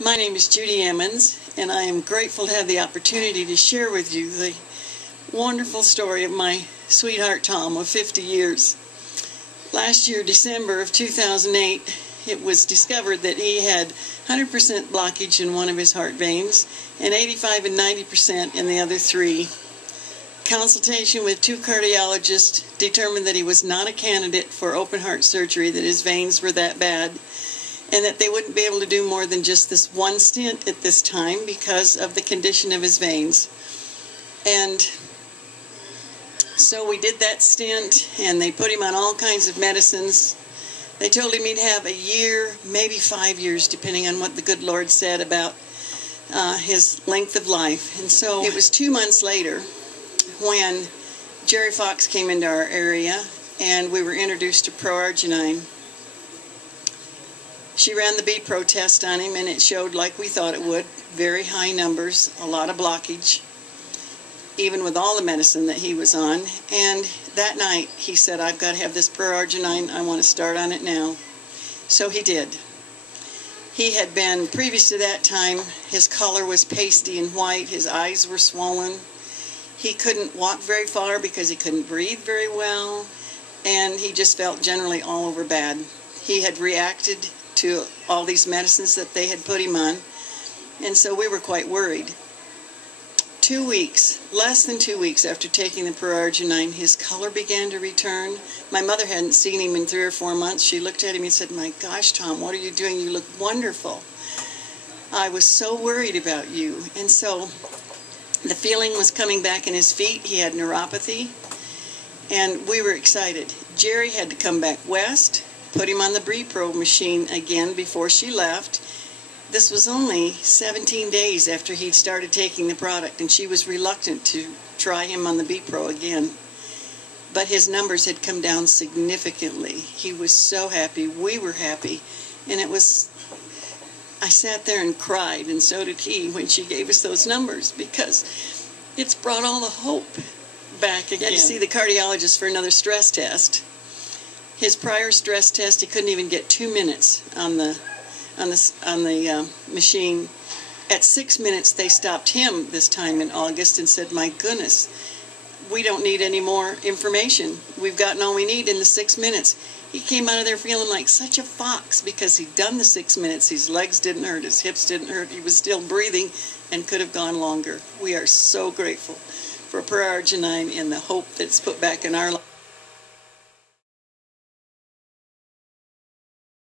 My name is Judy Emmons, and I am grateful to have the opportunity to share with you the wonderful story of my sweetheart Tom of 50 years. Last year, December of 2008, it was discovered that he had 100% blockage in one of his heart veins and 85 and 90% in the other three. Consultation with two cardiologists determined that he was not a candidate for open heart surgery, that his veins were that bad, and that they wouldn't be able to do more than just this one stent at this time because of the condition of his veins. And so we did that stent, and they put him on all kinds of medicines. They told him he'd have a year, maybe 5 years, depending on what the good Lord said about his length of life. And so it was 2 months later when Jerry Fox came into our area, and we were introduced to pro-arginine. She ran the B-Pro test on him, and it showed, like we thought it would, very high numbers, a lot of blockage, even with all the medicine that he was on. And that night, he said, I've got to have this pro-arginine. I want to start on it now. So he did. He had been, previous to that time, his color was pasty and white. His eyes were swollen. He couldn't walk very far because he couldn't breathe very well. And he just felt generally all over bad. He had reacted to all these medicines that they had put him on, and so we were quite worried. 2 weeks, less than 2 weeks after taking the pro-arginine, his color began to return. My mother hadn't seen him in 3 or 4 months. She looked at him and said, "My gosh, Tom, what are you doing? You look wonderful. I was so worried about you." And so the feeling was coming back in his feet. He had neuropathy, and we were excited. Jerry had to come back west, put him on the B-Pro machine again before she left. This was only 17 days after he'd started taking the product, and she was reluctant to try him on the B-Pro again. But his numbers had come down significantly. He was so happy. We were happy. And it was, I sat there and cried, and so did he, when she gave us those numbers, because it's brought all the hope back again. He had to see the cardiologist for another stress test. His prior stress test, he couldn't even get 2 minutes on the machine. At 6 minutes, they stopped him this time in August and said, "My goodness, we don't need any more information. We've gotten all we need in the 6 minutes." He came out of there feeling like such a fox because he'd done the 6 minutes. His legs didn't hurt, his hips didn't hurt. He was still breathing and could have gone longer. We are so grateful for pro-arginine and the hope that's put back in our life.